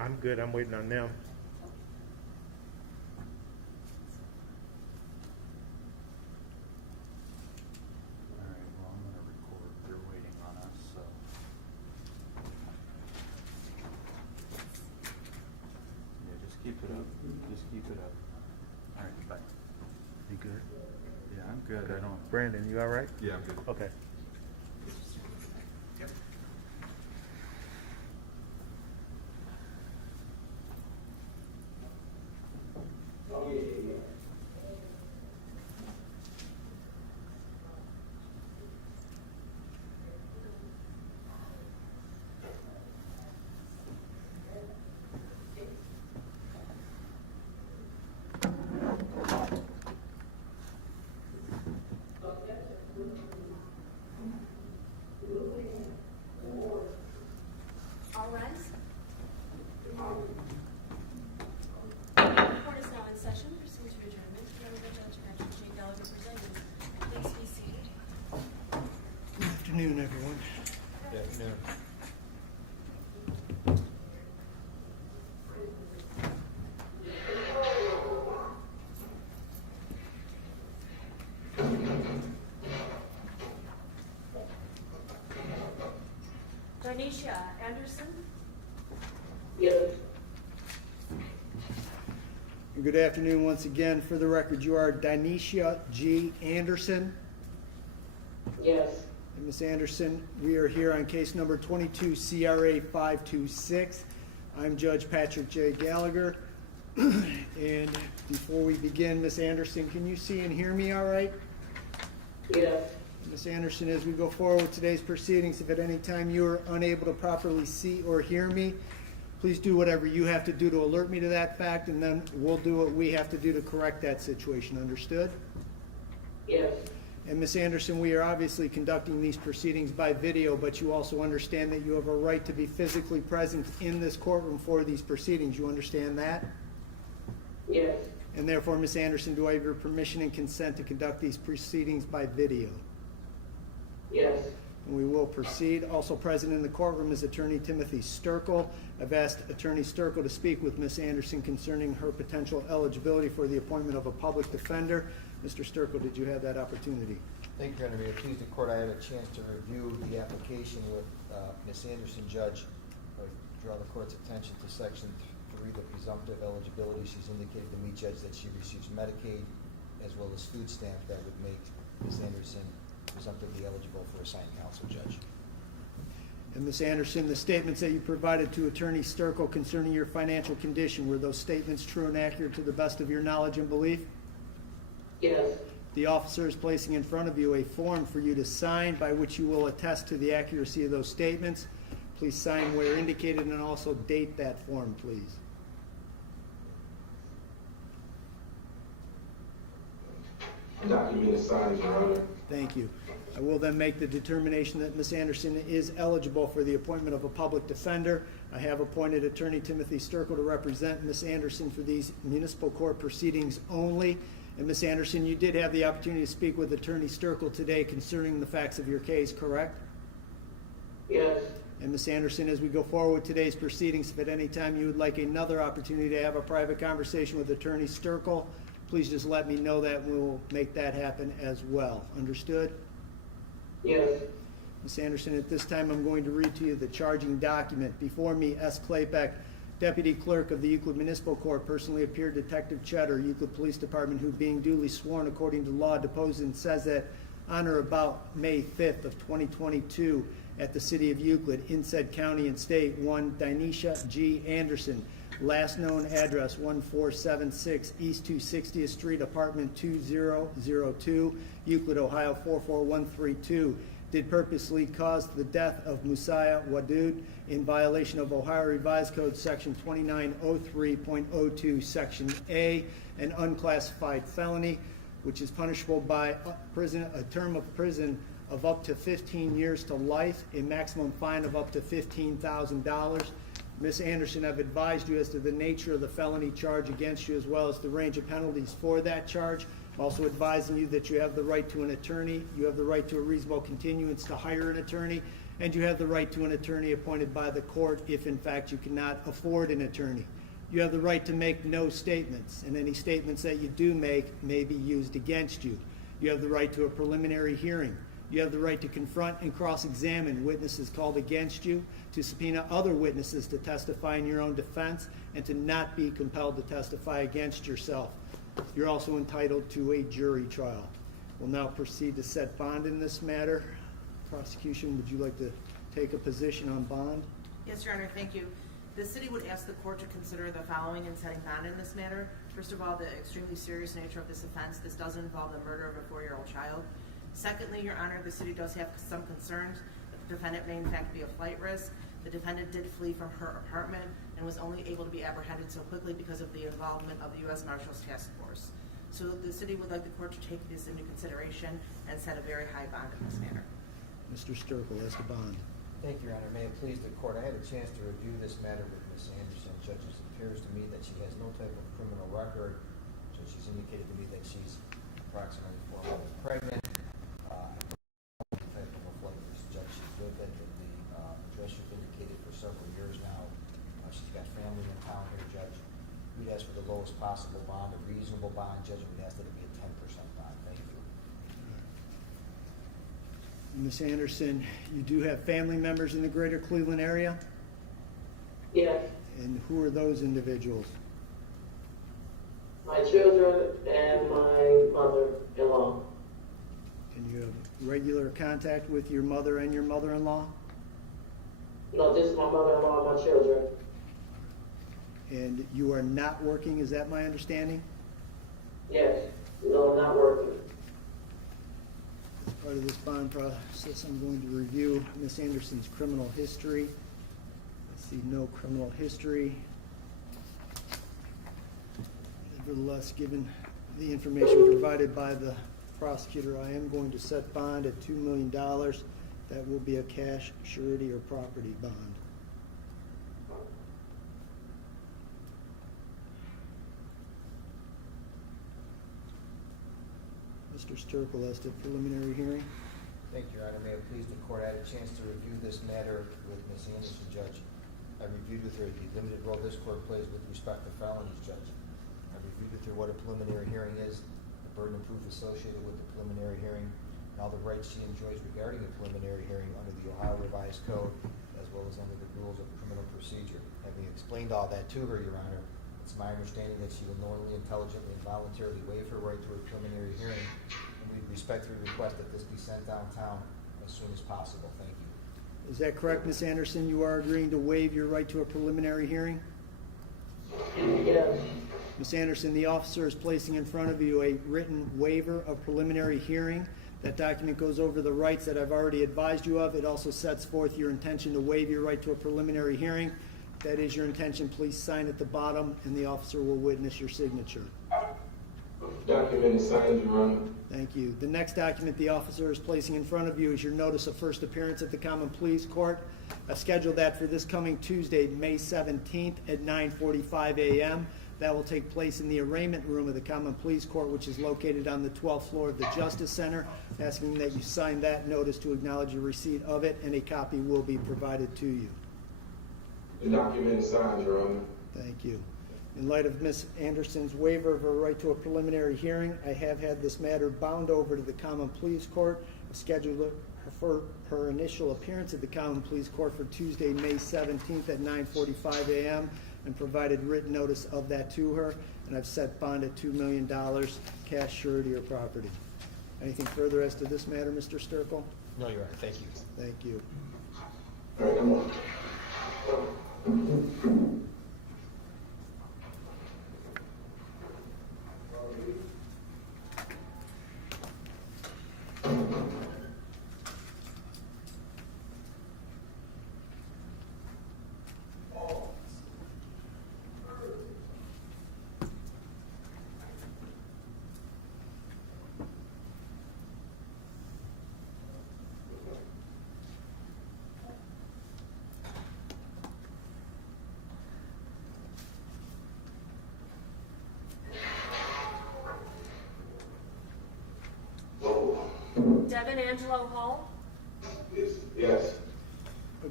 I'm good. I'm waiting on them. All right, well, I'm gonna record. They're waiting on us, so. Yeah, just keep it up. Just keep it up. All right, bye. You good? Yeah, I'm good. I don't. Brandon, you all right? Yeah, I'm good. Okay. Yep. All rise. Court is now in session. Pursuant to adjournment, Honorable Judge Patrick J. Gallagher presiding. Please be seated. Good afternoon, everyone. Good afternoon. Donyesha Anderson. Good afternoon once again. For the record, you are Dyneshia G. Anderson. Yes. And Ms. Anderson, we are here on case number 22 CRA 526. I'm Judge Patrick J. Gallagher. And before we begin, Ms. Anderson, can you see and hear me all right? Yes. Ms. Anderson, as we go forward with today's proceedings, if at any time you are unable to properly see or hear me, please do whatever you have to do to alert me to that fact, and then we'll do what we have to do to correct that situation. Understood? Yes. And Ms. Anderson, we are obviously conducting these proceedings by video, but you also understand that you have a right to be physically present in this courtroom for these proceedings. You understand that? Yes. And therefore, Ms. Anderson, do I have your permission and consent to conduct these proceedings by video? Yes. And we will proceed. Also present in the courtroom is Attorney Timothy Sturkle. I've asked Attorney Sturkle to speak with Ms. Anderson concerning her potential eligibility for the appointment of a public defender. Mr. Sturkle, did you have that opportunity? Thank you, Your Honor. May it please the court, I had a chance to review the application with Ms. Anderson, Judge. I would draw the court's attention to Section 3, the presumptive eligibility. She's indicated to me, Judge, that she receives Medicaid as well as food stamps that would make Ms. Anderson presumptively eligible for assigned counsel, Judge. And Ms. Anderson, the statements that you provided to Attorney Sturkle concerning your financial condition, were those statements true and accurate to the best of your knowledge and belief? Yes. The officer is placing in front of you a form for you to sign by which you will attest to the accuracy of those statements. Please sign where indicated and also date that form, please. Document assigned, Your Honor. Thank you. I will then make the determination that Ms. Anderson is eligible for the appointment of a public defender. I have appointed Attorney Timothy Sturkle to represent Ms. Anderson for these municipal court proceedings only. And Ms. Anderson, you did have the opportunity to speak with Attorney Sturkle today concerning the facts of your case, correct? Yes. And Ms. Anderson, as we go forward with today's proceedings, if at any time you would like another opportunity to have a private conversation with Attorney Sturkle, please just let me know that, and we will make that happen as well. Understood? Yes. Ms. Anderson, at this time I'm going to read to you the charging document. Before me, S. Claybeck, Deputy Clerk of the Euclid Municipal Court, personally appeared Detective Cheddar, Euclid Police Department, who being duly sworn according to law deposed and says that on or about May 5th of 2022 at the City of Euclid, in said county and state, one Dyneshia G. Anderson, last known address 1476 East 260th Street, apartment 2002, Euclid, Ohio 44132, did purposely cause the death of Musiah Wadud in violation of Ohio Revised Code section 2903.02 section A, an unclassified felony, which is punishable by a term of prison of up to 15 years to life, a maximum fine of up to $15,000. Ms. Anderson, I've advised you as to the nature of the felony charge against you as well as the range of penalties for that charge. I'm also advising you that you have the right to an attorney, you have the right to a reasonable continuance to hire an attorney, and you have the right to an attorney appointed by the court if in fact you cannot afford an attorney. You have the right to make no statements, and any statements that you do make may be used against you. You have the right to a preliminary hearing. You have the right to confront and cross-examine witnesses called against you, to subpoena other witnesses to testify in your own defense, and to not be compelled to testify against yourself. You're also entitled to a jury trial. We'll now proceed to set bond in this matter. Prosecution, would you like to take a position on bond? Yes, Your Honor, thank you. The city would ask the court to consider the following in setting bond in this matter. First of all, the extremely serious nature of this offense. This does involve the murder of a 4-year-old child. Secondly, Your Honor, the city does have some concerns that the defendant may in fact be a flight risk. The defendant did flee from her apartment and was only able to be apprehended so quickly because of the involvement of the U.S. Marshals Task Force. So the city would like the court to take this into consideration and set a very high bond in this matter. Mr. Sturkle, as to bond. Thank you, Your Honor. May it please the court, I had a chance to review this matter with Ms. Anderson. Judge, it appears to me that she has no type of criminal record. So she's indicated to me that she's approximately 4 months pregnant. No type of a flight risk. Judge, she's lived at the address you've indicated for several years now. She's got family in town here, Judge. We'd ask for the lowest possible bond, a reasonable bond, Judge, and we'd ask that it be a 10% bond. Thank you. Ms. Anderson, you do have family members in the greater Cleveland area? Yes. And who are those individuals? My children and my mother-in-law. And you have regular contact with your mother and your mother-in-law? No, this is my mother-in-law and my children. And you are not working, is that my understanding? Yes. No, I'm not working. As part of this bond process, I'm going to review Ms. Anderson's criminal history. I see no criminal history. Nevertheless, given the information provided by the prosecutor, I am going to set bond at $2 million. That will be a cash, surety, or property bond. Mr. Sturkle, as to preliminary hearing. Thank you, Your Honor. May it please the court, I had a chance to review this matter with Ms. Anderson, Judge. I reviewed with her the limited role this court plays with respect to felonies, Judge. I reviewed with her what a preliminary hearing is, the burden of proof associated with the preliminary hearing, and all the rights she enjoys regarding a preliminary hearing under the Ohio Revised Code, as well as under the rules of criminal procedure. Having explained all that to her, Your Honor, it's my understanding that she will knowingly, intelligently, and voluntarily waive her right to a preliminary hearing, and we respectfully request that this be sent downtown as soon as possible. Thank you. Is that correct, Ms. Anderson? You are agreeing to waive your right to a preliminary hearing? Yes. Ms. Anderson, the officer is placing in front of you a written waiver of preliminary hearing. That document goes over the rights that I've already advised you of. It also sets forth your intention to waive your right to a preliminary hearing. If that is your intention, please sign at the bottom, and the officer will witness your signature. Document is signed, Your Honor. Thank you. The next document the officer is placing in front of you is your notice of first appearance at the Common Pleas Court. I've scheduled that for this coming Tuesday, May 17th at 9:45 a.m. That will take place in the arraignment room of the Common Pleas Court, which is located on the 12th floor of the Justice Center. Asking that you sign that notice to acknowledge your receipt of it, and a copy will be provided to you. The document is signed, Your Honor. Thank you. In light of Ms. Anderson's waiver of her right to a preliminary hearing, I have had this matter bound over to the Common Pleas Court. I've scheduled for her initial appearance at the Common Pleas Court for Tuesday, May 17th at 9:45 a.m. and provided written notice of that to her. And I've set bond at $2 million, cash, surety, or property. Anything further as to this matter, Mr. Sturkle? No, Your Honor. Thank you. Thank you. All right, come on. Devin Angelo Hall. Yes.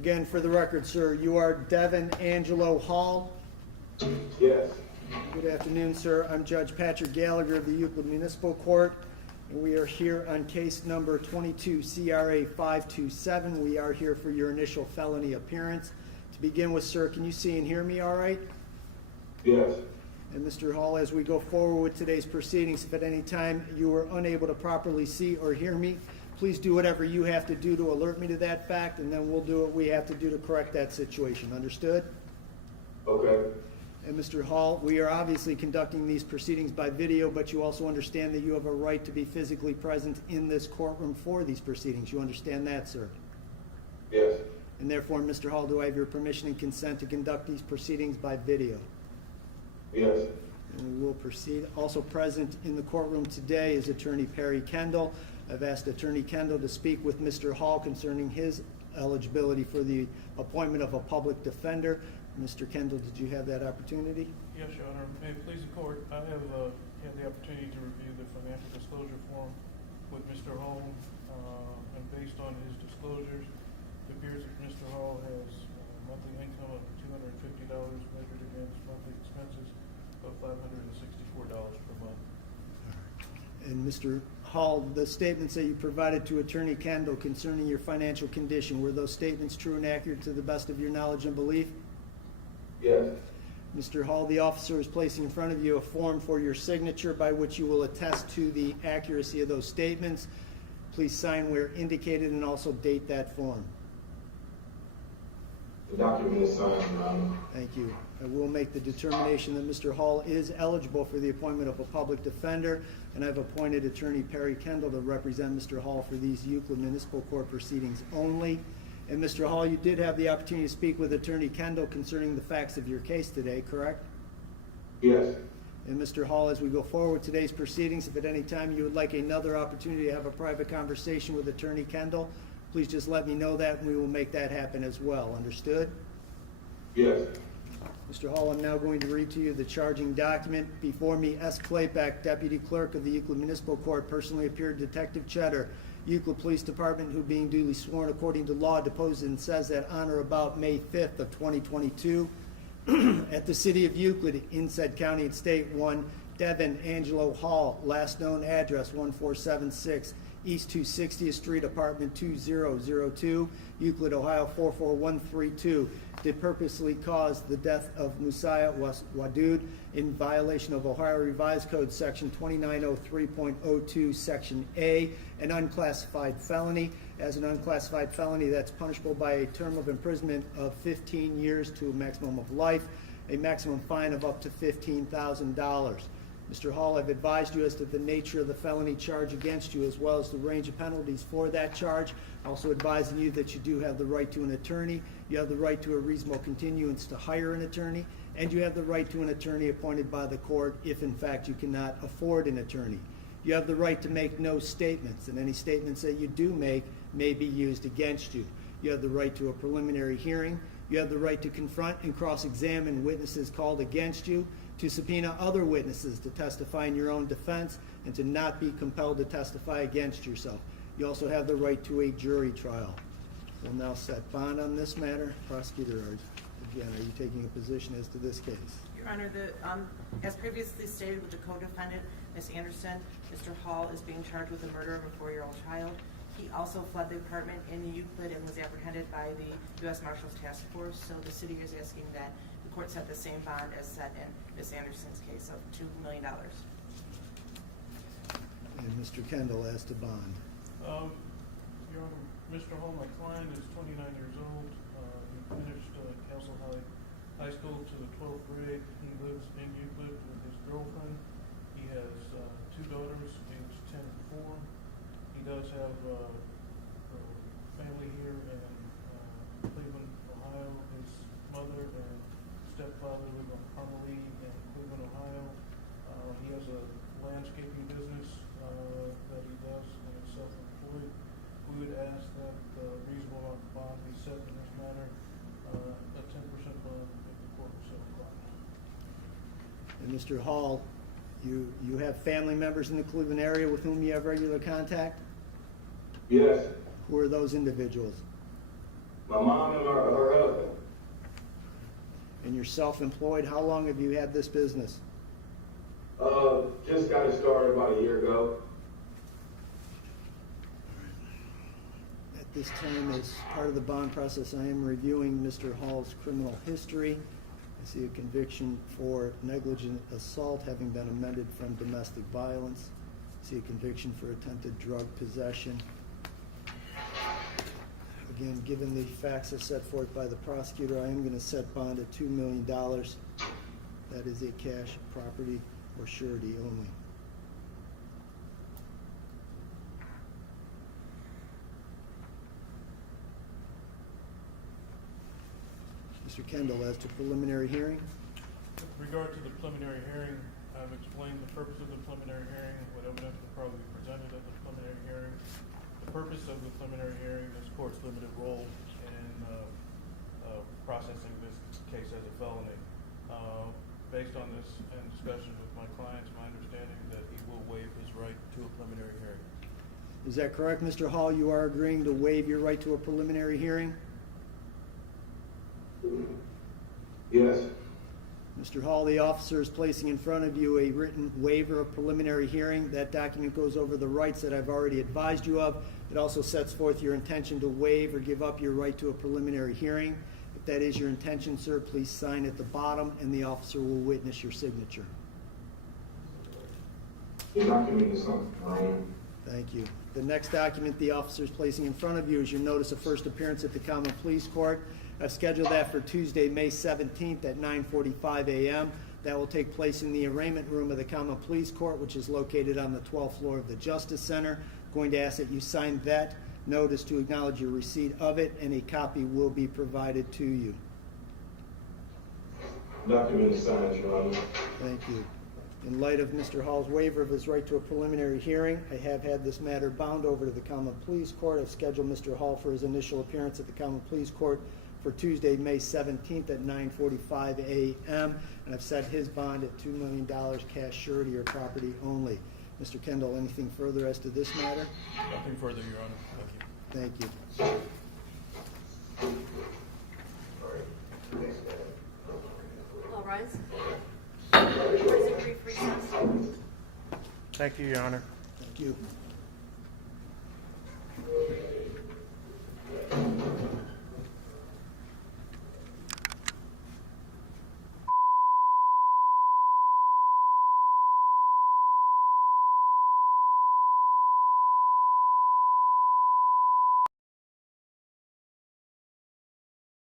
Again, for the record, sir, you are Devin Angelo Hall. Yes. Good afternoon, sir. I'm Judge Patrick Gallagher of the Euclid Municipal Court, and we are here on case number 22 CRA 527. We are here for your initial felony appearance. To begin with, sir, can you see and hear me all right? Yes. And Mr. Hall, as we go forward with today's proceedings, if at any time you are unable to properly see or hear me, please do whatever you have to do to alert me to that fact, and then we'll do what we have to do to correct that situation. Understood? Okay. And Mr. Hall, we are obviously conducting these proceedings by video, but you also understand that you have a right to be physically present in this courtroom for these proceedings. You understand that, sir? Yes. And therefore, Mr. Hall, do I have your permission and consent to conduct these proceedings by video? Yes. And we will proceed. Also present in the courtroom today is Attorney Perry Kendall. I've asked Attorney Kendall to speak with Mr. Hall concerning his eligibility for the appointment of a public defender. Mr. Kendall, did you have that opportunity? Yes, Your Honor. May it please the court, I have had the opportunity to review the financial disclosure form with Mr. Hall, and based on his disclosures, it appears that Mr. Hall has monthly income of $250 measured against monthly expenses of $564 per month. And Mr. Hall, the statements that you provided to Attorney Kendall concerning your financial condition, were those statements true and accurate to the best of your knowledge and belief? Yes. Mr. Hall, the officer is placing in front of you a form for your signature by which you will attest to the accuracy of those statements. Please sign where indicated and also date that form. The document is signed, Your Honor. Thank you. I will make the determination that Mr. Hall is eligible for the appointment of a public defender, and I've appointed Attorney Perry Kendall to represent Mr. Hall for these Euclid Municipal Court proceedings only. And Mr. Hall, you did have the opportunity to speak with Attorney Kendall concerning the facts of your case today, correct? Yes. And Mr. Hall, as we go forward with today's proceedings, if at any time you would like another opportunity to have a private conversation with Attorney Kendall, please just let me know that and we will make that happen as well. Understood? Yes. Mr. Hall, I'm now going to read to you the charging document. Before me, S. Klapek, Deputy Clerk of the Euclid Municipal Court, personally appeared Detective Cheddar, Euclid Police Department, who being duly sworn according to law deposed and says that on or about May 5th of 2022 at the city of Euclid in said county and state, one Devin Angelo Hall, last known address 1476 East 260th Street, apartment 2002, Euclid, Ohio 44132, did purposely cause the death of Musiah Wadud in violation of Ohio Revised Code section 2903.02 section A, an unclassified felony. As an unclassified felony, that's punishable by a term of imprisonment of 15 years to a maximum of life, a maximum fine of up to $15,000. Mr. Hall, I've advised you as to the nature of the felony charge against you as well as the range of penalties for that charge. Also advising you that you do have the right to an attorney, you have the right to a reasonable continuance to hire an attorney, and you have the right to an attorney appointed by the court if in fact you cannot afford an attorney. You have the right to make no statements, and any statements that you do make may be used against you. You have the right to a preliminary hearing. You have the right to confront and cross-examine witnesses called against you, to subpoena other witnesses to testify in your own defense, and to not be compelled to testify against yourself. You also have the right to a jury trial. We'll now set bond on this matter. Prosecutor, again, are you taking a position as to this case? Your Honor, as previously stated with the co-defendant, Ms. Anderson, Mr. Hall is being charged with the murder of a 4-year-old child. He also fled the apartment in Euclid and was apprehended by the U.S. Marshals Task Force, so the city is asking that the court set the same bond as set in Ms. Anderson's case of $2 million. And Mr. Kendall as to bond. Your Honor, Mr. Hall, my client is 29 years old. He finished Castle High School to the 12th grade. He lives in Euclid with his girlfriend. He has 2 daughters, aged 10 and 4. He does have family here in Cleveland, Ohio. His mother and stepfather live on Carmelie in Cleveland, Ohio. He has a landscaping business that he does and is self-employed. We would ask that the reasonable amount of bond be set in this matter, a 10% bond if the court was so inclined. And Mr. Hall, you have family members in the Cleveland area with whom you have regular contact? Yes. Who are those individuals? My mom and her husband. And you're self-employed. How long have you had this business? Just got it started about a year ago. At this time, as part of the bond process, I am reviewing Mr. Hall's criminal history. I see a conviction for negligent assault having been amended from domestic violence. I see a conviction for attempted drug possession. Again, given the facts as set forth by the prosecutor, I am going to set bond at $2 million. That is a cash property or surety only. Mr. Kendall, as to preliminary hearing. With regard to the preliminary hearing, I've explained the purpose of the preliminary hearing, what evidence will probably be presented at the preliminary hearing. The purpose of the preliminary hearing, this court's limited role in processing this case as a felony. Based on this and discussion with my clients, my understanding is that he will waive his right to a preliminary hearing. Is that correct, Mr. Hall? You are agreeing to waive your right to a preliminary hearing? Yes. Mr. Hall, the officer is placing in front of you a written waiver of preliminary hearing. That document goes over the rights that I've already advised you of. It also sets forth your intention to waive or give up your right to a preliminary hearing. If that is your intention, sir, please sign at the bottom, and the officer will witness your signature. The document is on. Thank you. The next document the officer is placing in front of you is your notice of first appearance at the Common Pleas Court. I've scheduled that for Tuesday, May 17th at 9:45 a.m. That will take place in the arraignment room of the Common Pleas Court, which is located on the 12th floor of the Justice Center. Going to ask that you sign that notice to acknowledge your receipt of it, and a copy will be provided to you. Document is signed, Your Honor. Thank you. In light of Mr. Hall's waiver of his right to a preliminary hearing, I have had this matter bound over to the Common Pleas Court. I've scheduled Mr. Hall for his initial appearance at the Common Pleas Court for Tuesday, May 17th at 9:45 a.m. And I've set his bond at $2 million cash surety or property only. Mr. Kendall, anything further as to this matter? Nothing further, Your Honor. Thank you. Thank you. All rise. Please brief recess. Thank you, Your Honor. Thank you.